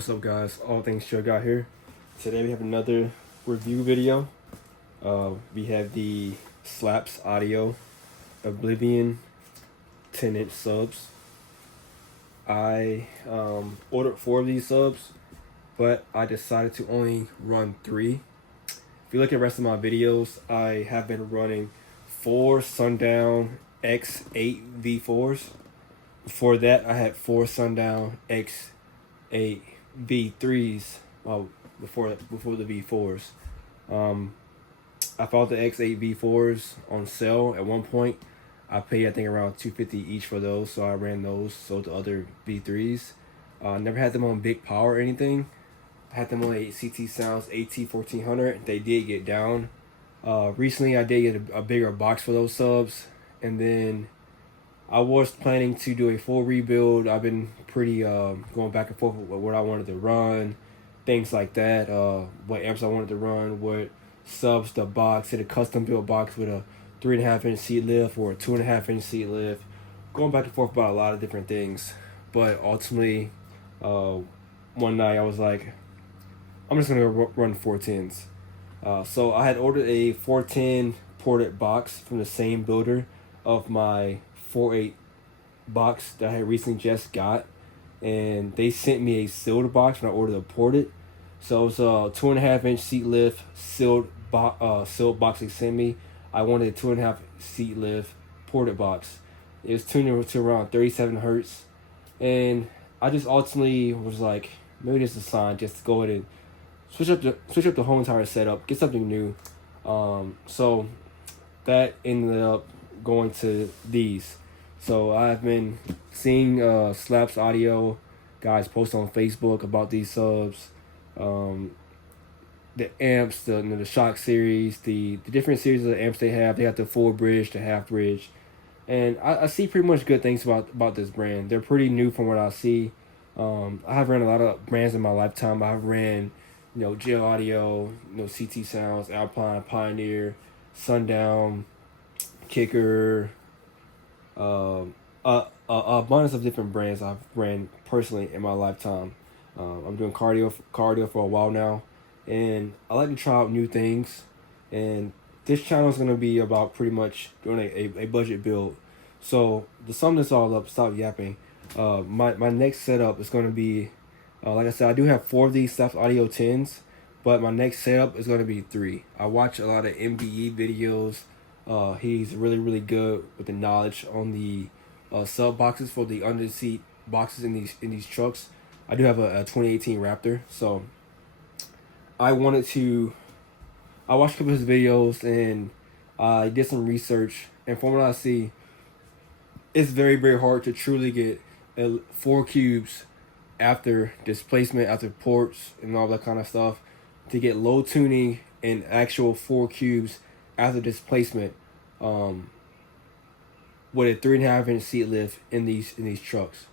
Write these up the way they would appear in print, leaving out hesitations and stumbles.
What's up, guys? All things Chill Guy here. Today we have another review video. We have the Slapz Audio Oblivion 10-inch subs. I ordered 4 of these subs, but I decided to only run 3. If you look at the rest of my videos, I have been running 4 Sundown X8 V4s. Before that, I had 4 Sundown X8 V3s. Well, before the V4s. I found the X8 V4s on sale at one point. I paid, I think, around $250 each for those, so I ran those, sold the other V3s. Never had them on big power or anything. I had them on a CT Sounds AT1400. They did get down. Recently, I did get a bigger box for those subs, and then I was planning to do a full rebuild. I've been pretty going back and forth with what I wanted to run, things like that, what amps I wanted to run, what subs the box, hit a custom built box with a 3.5-inch seat lift or a 2.5-inch seat lift, going back and forth about a lot of different things. But ultimately, one night I was like, I'm just gonna run 410s. So I had ordered a 410 ported box from the same builder of my 4.8 box that I had recently just got, and they sent me a sealed box when I ordered a ported. So it was a 2.5-inch seat lift sealed box they sent me. I wanted a 2.5 seat lift ported box. It was tuned to around 37 hertz, and I just ultimately was like, maybe this is a sign just to go ahead and switch up the whole entire setup, get something new. So that ended up going to these. So I've been seeing Slapz Audio guys post on Facebook about these subs, the amps, the Shock series, the different series of amps they have. They have the full bridge, the half bridge, and I see pretty much good things about this brand. They're pretty new from what I see. I have ran a lot of brands in my lifetime. I've ran, Jail Audio, CT Sounds, Alpine, Pioneer, Sundown, Kicker, a bunch of different brands I've ran personally in my lifetime. I'm doing cardio for a while now, and I like to try out new things. And this channel is going to be about pretty much doing a budget build. So to sum this all up, stop yapping. My next setup is going to be, like I said, I do have 4 of these Slapz Audio 10s, but my next setup is going to be 3. I watch a lot of MBE videos. He's really good with the knowledge on the sub boxes for the under seat boxes in these trucks. I do have a 2018 Raptor, so I watched a couple of his videos and I did some research, and from what I see, it's very hard to truly get 4 cubes after displacement, after ports and all that kind of stuff, to get low tuning and actual 4 cubes after displacement, with a 3.5-inch seat lift in these trucks.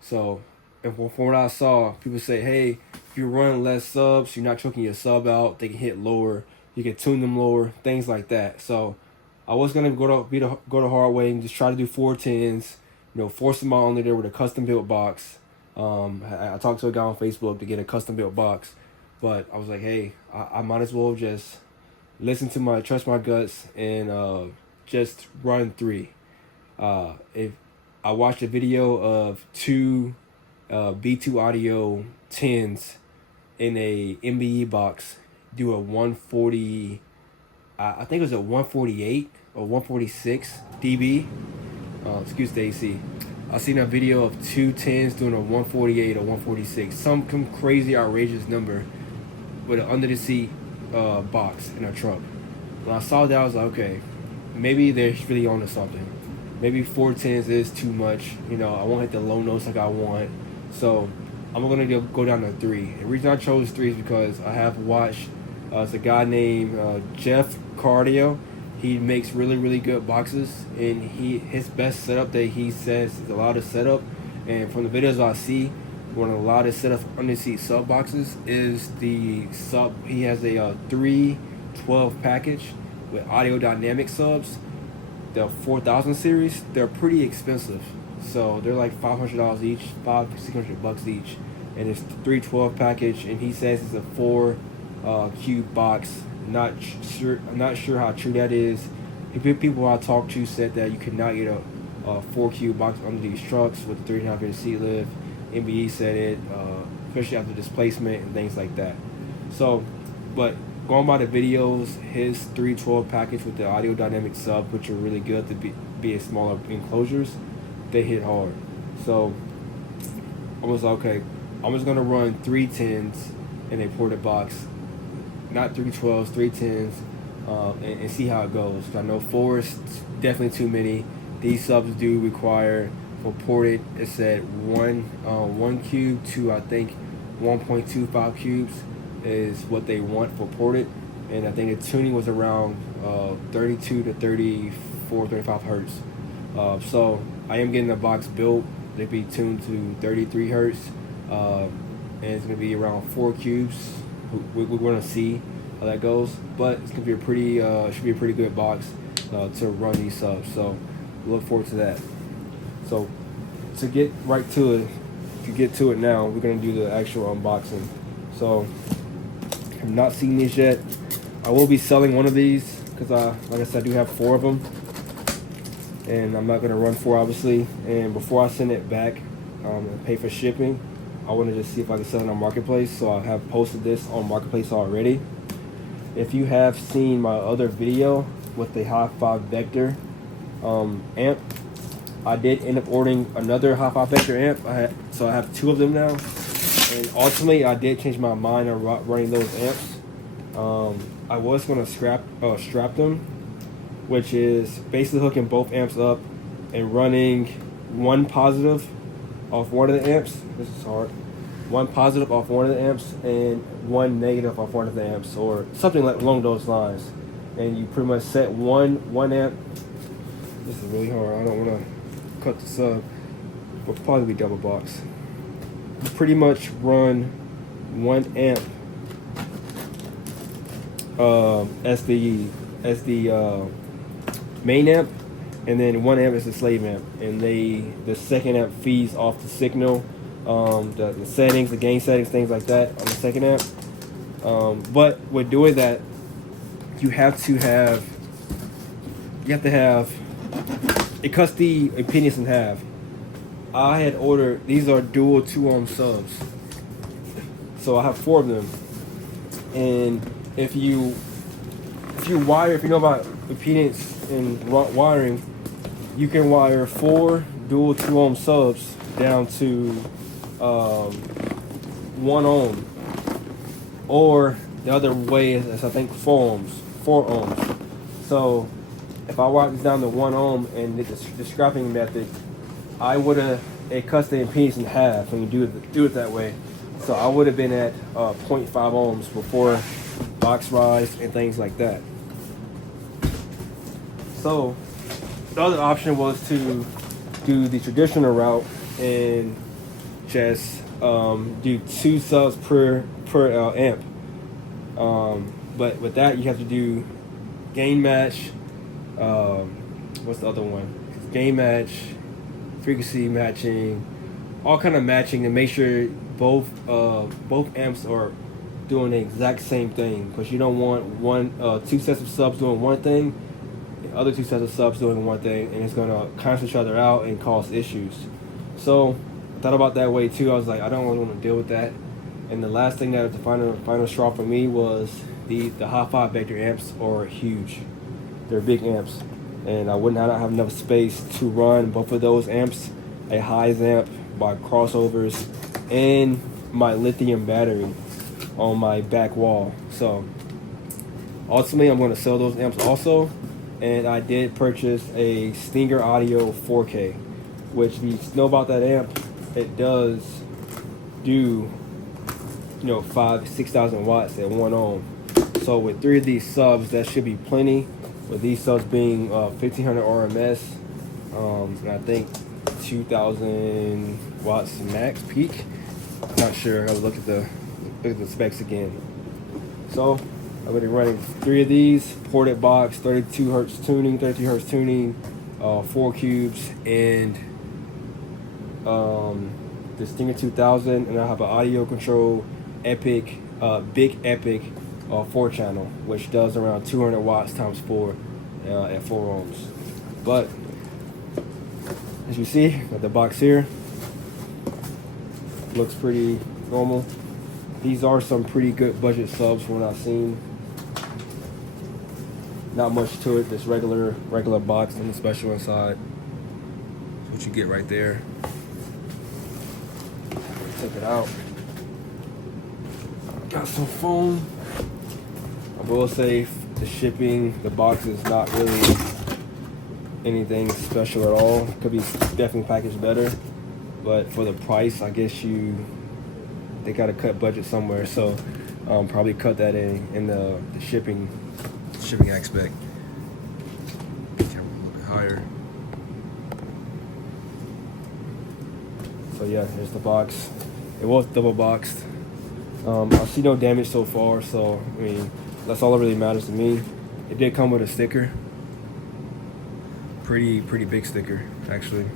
So, and from what I saw, people say, hey, if you run less subs, you're not choking your sub out, they can hit lower, you can tune them lower, things like that. So I was gonna go the hard way and just try to do 410s, force them all under there with a custom built box. I talked to a guy on Facebook to get a custom built box, but I was like, hey, I might as well just trust my guts and just run 3. If I watched a video of 2 B2 Audio 10s in a MBE box do a 140, I think it was a 148 or 146 dB. Excuse the AC. I seen a video of 2 10s doing a 148 or 146, some crazy outrageous number with an under the seat box in a truck. When I saw that, I was like, okay, maybe they're really onto something. Maybe 410s is too much. I won't hit the low notes like I want. So I'm gonna go down to 3. And the reason I chose 3 is because I have watched it's a guy named Jeff Cardio. He makes really good boxes, and his best setup that he says is allowed to set up. And from the videos I see, one of the loudest setup under seat sub boxes is the sub. He has a 312 package with audio dynamic subs. The 4000 series, they're pretty expensive, so they're like $500 each, $500-600 each. and it's 312 package, and he says it's a 4 cube box. I'm not sure how true that is. People I talked to said that you could not get a 4 cube box under these trucks with the 3.5-inch seat lift. MBE said it, especially after displacement and things like that. So, but going by the videos, his 312 package with the audio dynamic sub, which are really good to be in smaller enclosures, they hit hard. So I was like, okay, I'm just gonna run 310s in a ported box, not 312s, 310s, and see how it goes. I know 4s definitely too many. These subs do require for ported, it's at 1 cube to I think 1.25 cubes is what they want for ported, and I think the tuning was around 32 to 34, 35 hertz. So I am getting the box built. They be tuned to 33 hertz, and it's gonna be around 4 cubes. We're gonna see how that goes, but it's gonna be a pretty should be a pretty good box to run these subs. So look forward to that. So to get right to it, now, we're gonna do the actual unboxing. So I've not seen these yet. I will be selling one of these because like I said, I do have 4 of them, and I'm not gonna run 4 obviously. And before I send it back and pay for shipping, I want to just see if I can sell it on Marketplace. So I have posted this on Marketplace already. If you have seen my other video with the Hi-Fi Vector amp, I did end up ordering another Hi-Fi Vector amp. So I have 2 of them now, and ultimately I did change my mind on running those amps. I was going to strap them, which is basically hooking both amps up and running one positive off one of the amps. This is hard. One positive off one of the amps and one negative off one of the amps, or something like along those lines. And you pretty much set one amp. This is really hard. I don't want to cut this up, but probably be double box. You pretty much run 1 amp as the main amp, and then 1 amp is the slave amp, and the second amp feeds off the signal, the settings, the gain settings, things like that on the second amp. But with doing that, you have to have it cuts the impedance in half. I had ordered, these are dual 2 ohm subs, so I have 4 of them. And if you know about impedance and wiring, you can wire 4 dual 2 ohm subs down to 1 ohm, or the other way is I think 4 ohms. So if I wire this down to 1 ohm and the scrapping method, it cuts the impedance in half when you do it that way. So I would have been at 0.5 ohms before box rise and things like that. So the other option was to do the traditional route and just do 2 subs per amp. But with that, you have to do gain match. What's the other one? Gain match, frequency matching, all kind of matching to make sure both amps are doing the exact same thing, because you don't want 2 sets of subs doing one thing, the other 2 sets of subs doing one thing, and it's gonna cancel each other out and cause issues. So I thought about that way too. I was like, I don't really want to deal with that. And the last thing that was the final straw for me was the Hi-Fi Vector amps are huge. They're big amps, and I would not have enough space to run both of those amps, a highs amp, my crossovers, and my lithium battery on my back wall. So ultimately I'm going to sell those amps also. And I did purchase a Stinger Audio 4K, which if you know about that amp, it does do 5,000-6,000 watts at 1 ohm. So with 3 of these subs, that should be plenty. With these subs being 1500 RMS, and I think 2,000 watts max peak. Not sure. I gotta look at the specs again. So I'm gonna be running 3 of these ported box, 32 hertz tuning, 4 cubes, and the Stinger 2000, and I have an audio control Epic, Big Epic 4-channel, which does around 200 watts times 4 at 4 ohms. But as you see, got the box here. Looks pretty normal. These are some pretty good budget subs from what I've seen. Not much to it. This regular box, nothing special inside. That's what you get right there. Take it out. Got some foam. I will say the shipping, the box is not really anything special at all. Could be definitely packaged better, but for the price, I guess they gotta cut budget somewhere. So probably cut that in the shipping aspect. Camera a little bit higher. So yeah, here's the box. It was double boxed. I see no damage so far, so I mean that's all that really matters to me. It did come with a sticker. Pretty big sticker, actually.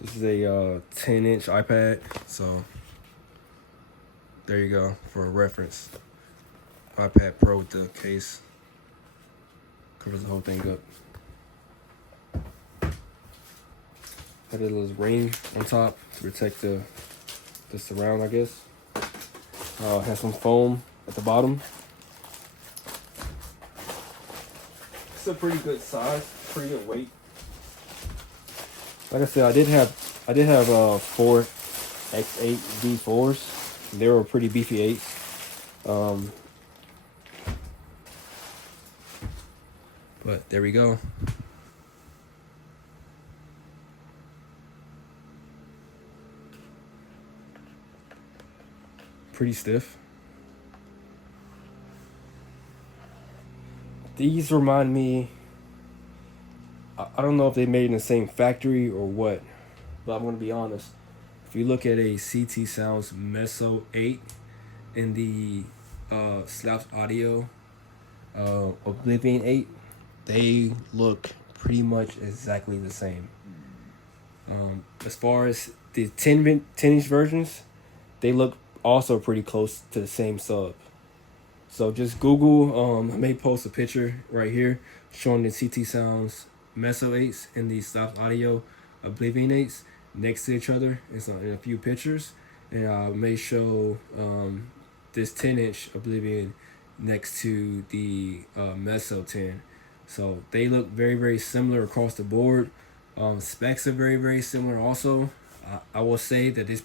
This is a 10-inch iPad, so there you go for a reference. iPad Pro with the case. Covers the whole thing up. Got a little ring on top to protect the surround, I guess. Has some foam at the bottom. It's a pretty good size, pretty good weight. Like I said, I did have 4 X8 D4s. They were pretty beefy 8s. But there we go. Pretty stiff. These remind me, I don't know if they made in the same factory or what, but I'm going to be honest. If you look at a CT Sounds Meso 8 in the Slapz Audio Oblivion 8, they look pretty much exactly the same. As far as the 10-inch versions, they look also pretty close to the same sub. So just Google, I may post a picture right here showing the CT Sounds Meso 8s and the Slapz Audio Oblivion 8s next to each other. It's in a few pictures, and I may show this 10-inch Oblivion next to the Meso 10. So they look very similar across the board. Specs are very similar also. I will say that these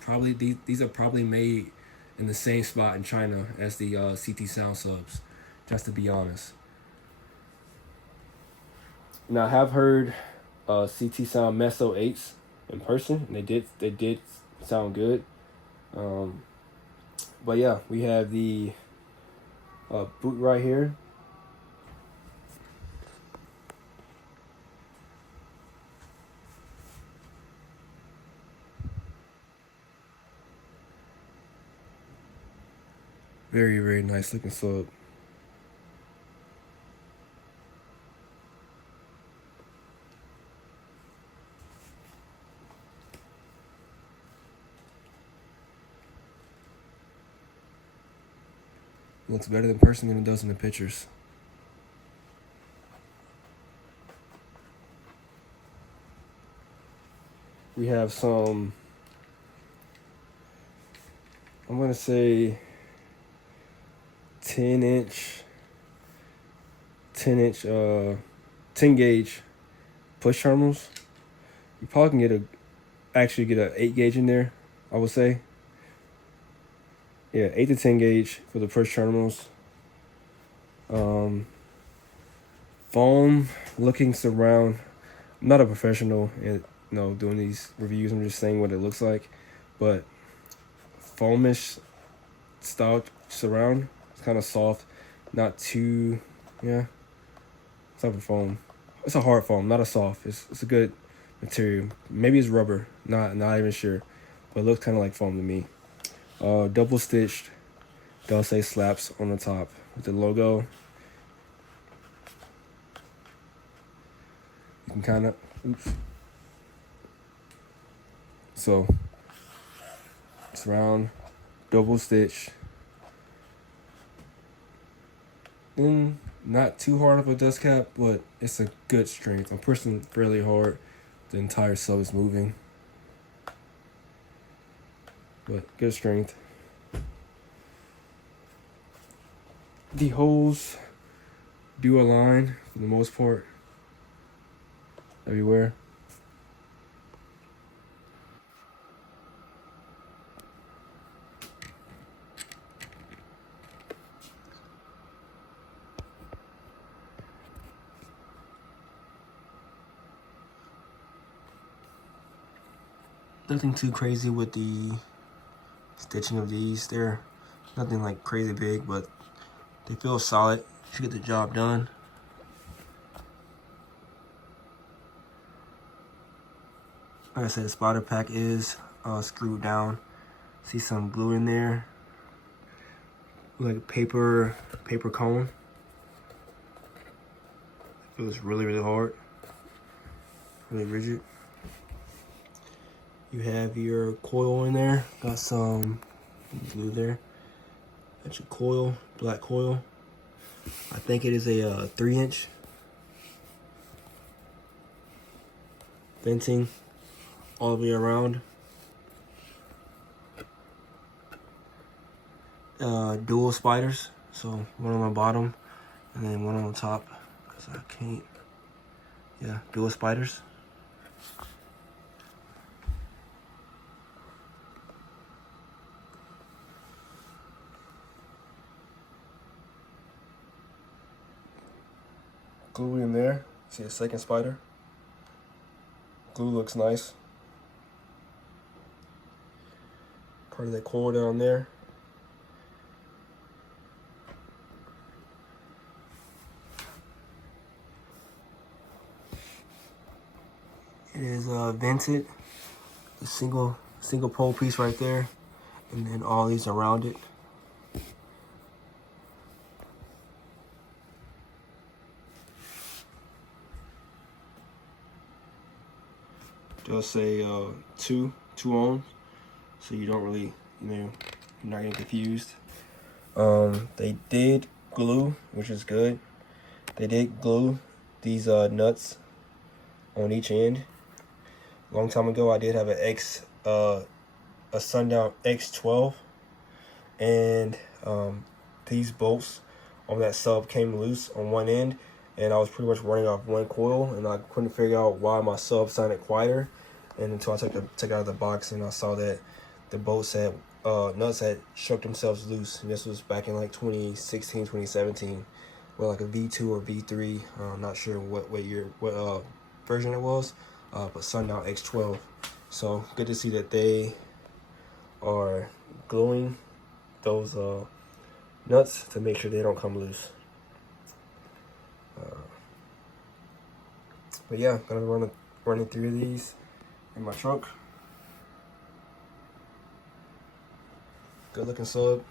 are probably made in the same spot in China as the CT Sound subs, just to be honest. Now I have heard CT Sound Meso 8s in person, and they did sound good. But yeah, we have the boot right here. Very nice looking sub. Looks better in person than it does in the pictures. We have some, I'm gonna say 10 gauge push terminals. You probably can actually get an 8 gauge in there, I would say. Yeah, 8 to 10 gauge for the push terminals. Foam looking surround. I'm not a professional in doing these reviews. I'm just saying what it looks like, but foamish style surround. It's kind of soft, not too, yeah. Type of foam. It's a hard foam, not a soft. It's a good material. Maybe it's rubber. Not even sure, but it looks kind of like foam to me. Double stitched. Does say Slapz on the top with the logo. can kind of, oops. So it's round, double stitch. And not too hard of a dust cap, but it's a good strength. I'm pushing fairly hard. The entire sub is moving. But good strength. The holes do align for the most part everywhere. Nothing too crazy with the stitching of these. They're nothing like crazy big, but they feel solid to get the job done. Like I said, the spotter pack is screwed down. See some glue in there, like paper cone. It feels really hard, really rigid. You have your coil in there. Got some glue there. Got your coil, black coil. I think it is a 3-inch. Venting all the way around. Dual spiders. So one on the bottom and then one on the top. Cause I can't. Yeah, dual spiders. Glue in there. See a second spider. Glue looks nice. Part of that coil down there. It is vented. A single pole piece right there, and then all these around it. Just say 2 ohms, so you don't really, you're not getting confused. They did glue, which is good. They did glue these nuts on each end. A long time ago, I did have a Sundown X12, and these bolts on that sub came loose on one end, and I was pretty much running off one coil, and I couldn't figure out why my sub sounded quieter. And until I took it out of the box, and I saw that the bolts had nuts had shook themselves loose. And this was back in like 2016, 2017, with like a V2 or V3. I'm not sure what version it was, but Sundown X12. So good to see that they are gluing those nuts to make sure they don't come loose. But yeah, gonna be running through these in my truck. Good looking sub.